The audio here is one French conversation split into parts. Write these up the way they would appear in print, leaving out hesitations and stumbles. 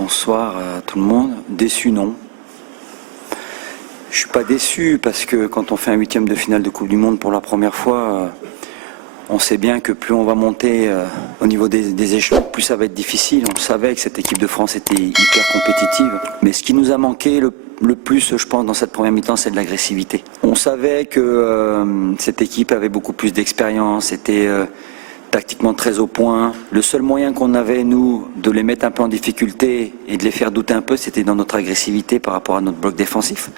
Bonsoir à tout le monde. Déçu, non. Je suis pas déçu parce que quand on fait un huitième de finale de Coupe du Monde pour la première fois, on sait bien que plus on va monter au niveau des échelons, plus ça va être difficile. On le savait que cette équipe de France était hyper compétitive. Mais ce qui nous a manqué le plus, je pense, dans cette première mi-temps, c'est de l'agressivité. On savait que cette équipe avait beaucoup plus d'expérience, était tactiquement très au point. Le seul moyen qu'on avait, nous, de les mettre un peu en difficulté et de les faire douter un peu, c'était dans notre agressivité par rapport à notre bloc défensif.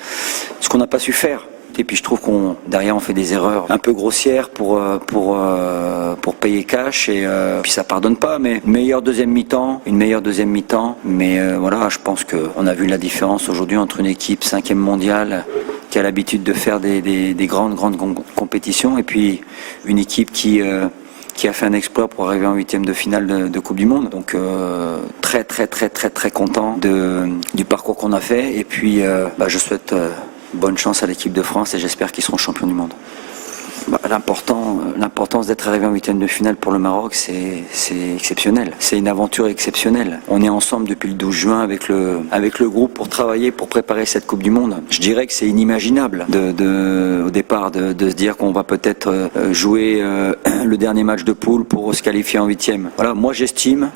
Ce qu'on n'a pas su faire. Et puis je trouve derrière on fait des erreurs un peu grossières pour payer cash et puis ça pardonne pas. Mais une meilleure deuxième mi-temps. Mais voilà, je pense qu'on a vu la différence aujourd'hui entre une équipe 5e mondiale qui a l'habitude de faire des grandes compétitions et puis une équipe qui a fait un exploit pour arriver en huitième de finale de Coupe du Monde. Donc très content du parcours qu'on a fait. Et puis je souhaite bonne chance à l'équipe de France et j'espère qu'ils seront champions du monde. L'importance d'être arrivé en huitième de finale pour le Maroc, c'est exceptionnel. C'est une aventure exceptionnelle. On est ensemble depuis le 12 juin avec le groupe pour travailler, pour préparer cette Coupe du Monde. Je dirais que c'est inimaginable au départ de se dire qu'on va peut-être jouer le dernier match de poule pour se qualifier en huitième. Voilà, moi j'estime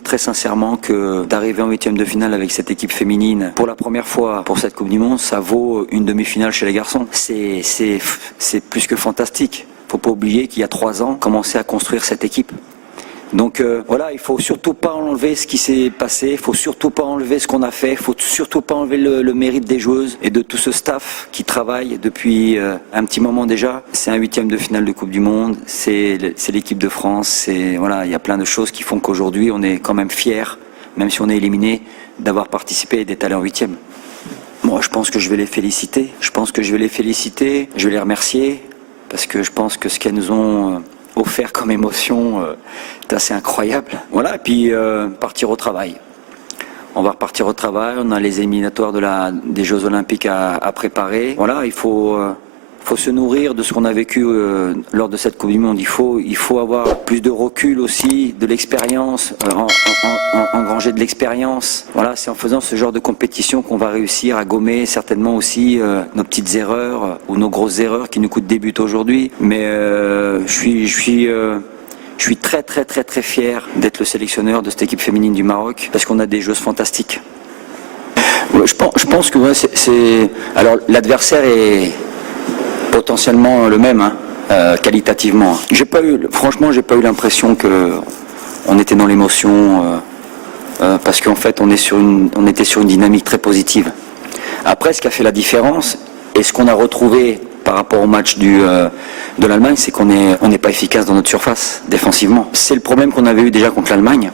très sincèrement que d'arriver en huitième de finale avec cette équipe féminine pour la première fois pour cette Coupe du Monde, ça vaut une demi-finale chez les garçons. C'est plus que fantastique. Faut pas oublier qu'il y a 3 ans, on commençait à construire cette équipe. Donc voilà, il faut surtout pas enlever ce qui s'est passé, il faut surtout pas enlever ce qu'on a fait, il faut surtout pas enlever le mérite des joueuses et de tout ce staff qui travaille depuis un petit moment déjà. C'est un huitième de finale de Coupe du Monde, c'est l'équipe de France, voilà, il y a plein de choses qui font qu'aujourd'hui on est quand même fiers, même si on est éliminé, d'avoir participé et d'être allé en huitième. Moi, je pense que je vais les féliciter, je vais les remercier. Parce que je pense que ce qu'elles nous ont offert comme émotion est assez incroyable. Voilà, et puis partir au travail. On va repartir au travail, on a les éliminatoires des Jeux Olympiques à préparer. Voilà, il faut se nourrir de ce qu'on a vécu lors de cette Coupe du Monde. Il faut avoir plus de recul aussi, de l'expérience, engranger de l'expérience. Voilà, c'est en faisant ce genre de compétition qu'on va réussir à gommer certainement aussi nos petites erreurs ou nos grosses erreurs qui nous coûtent des buts aujourd'hui. Mais je suis très fier d'être le sélectionneur de cette équipe féminine du Maroc parce qu'on a des joueuses fantastiques. Je pense que ouais, alors l'adversaire est potentiellement le même, qualitativement. Franchement, j'ai pas eu l'impression que on était dans l'émotion, parce qu'en fait, on était sur une dynamique très positive. Après, ce qui a fait la différence et ce qu'on a retrouvé par rapport au match de l'Allemagne, c'est qu'on n'est pas efficace dans notre surface défensivement. C'est le problème qu'on avait eu déjà contre l'Allemagne.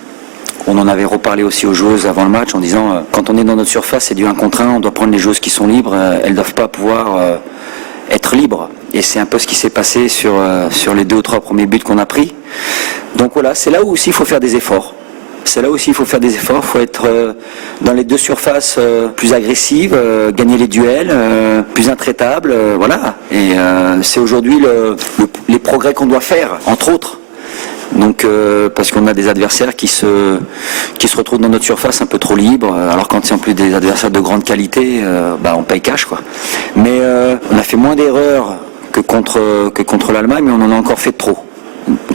On en avait reparlé aussi aux joueuses avant le match en disant quand on est dans notre surface, c'est du 1 contre 1, on doit prendre les joueuses qui sont libres, elles doivent pas pouvoir être libre. Et c'est un peu ce qui s'est passé sur les 2 ou 3 premiers buts qu'on a pris. Donc voilà, c'est là où aussi il faut faire des efforts. Il faut être dans les 2 surfaces plus agressives, gagner les duels, plus intraitables, voilà. Et c'est aujourd'hui les progrès qu'on doit faire, entre autres. Donc parce qu'on a des adversaires qui se retrouvent dans notre surface un peu trop libres, alors quand c'est en plus des adversaires de grande qualité, on paye cash quoi. Mais on a fait moins d'erreurs que contre l'Allemagne, mais on en a encore fait trop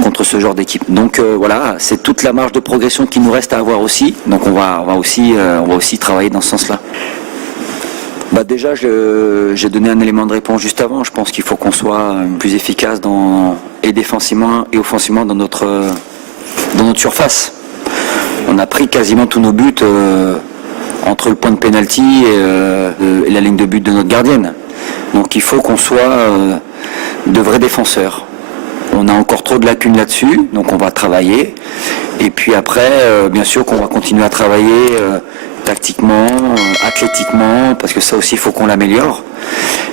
contre ce genre d'équipe. Donc voilà, c'est toute la marge de progression qui nous reste à avoir aussi. Donc on va aussi travailler dans ce sens-là. Déjà, j'ai donné un élément de réponse juste avant. Je pense qu'il faut qu'on soit plus efficace et défensivement et offensivement dans notre surface. On a pris quasiment tous nos buts entre le point de pénalty et la ligne de but de notre gardienne. Donc il faut qu'on soit de vrais défenseurs. On a encore trop de lacunes là-dessus, donc on va travailler. Et puis après, bien sûr qu'on va continuer à travailler tactiquement, athlétiquement, parce que ça aussi il faut qu'on l'améliore.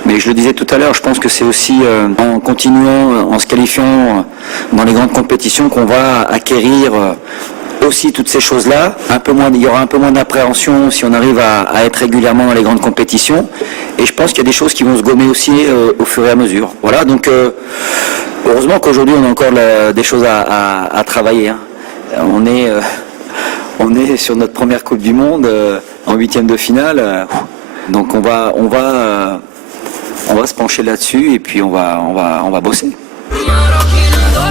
Mais je le disais tout à l'heure, je pense que c'est aussi en continuant, en se qualifiant dans les grandes compétitions qu'on va acquérir aussi toutes ces choses-là. Il y aura un peu moins d'appréhension si on arrive à être régulièrement dans les grandes compétitions. Et je pense qu'il y a des choses qui vont se gommer aussi au fur et à mesure. Voilà, donc heureusement qu'aujourd'hui on a encore des choses à travailler. On On est sur notre première Coupe du Monde en huitième de finale. Donc on va se pencher là-dessus et puis on va bosser.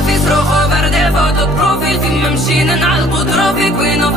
في صروخ وبرد فوتو بروفيل فين ما مشينا نعلقو ظروفي كوين اوف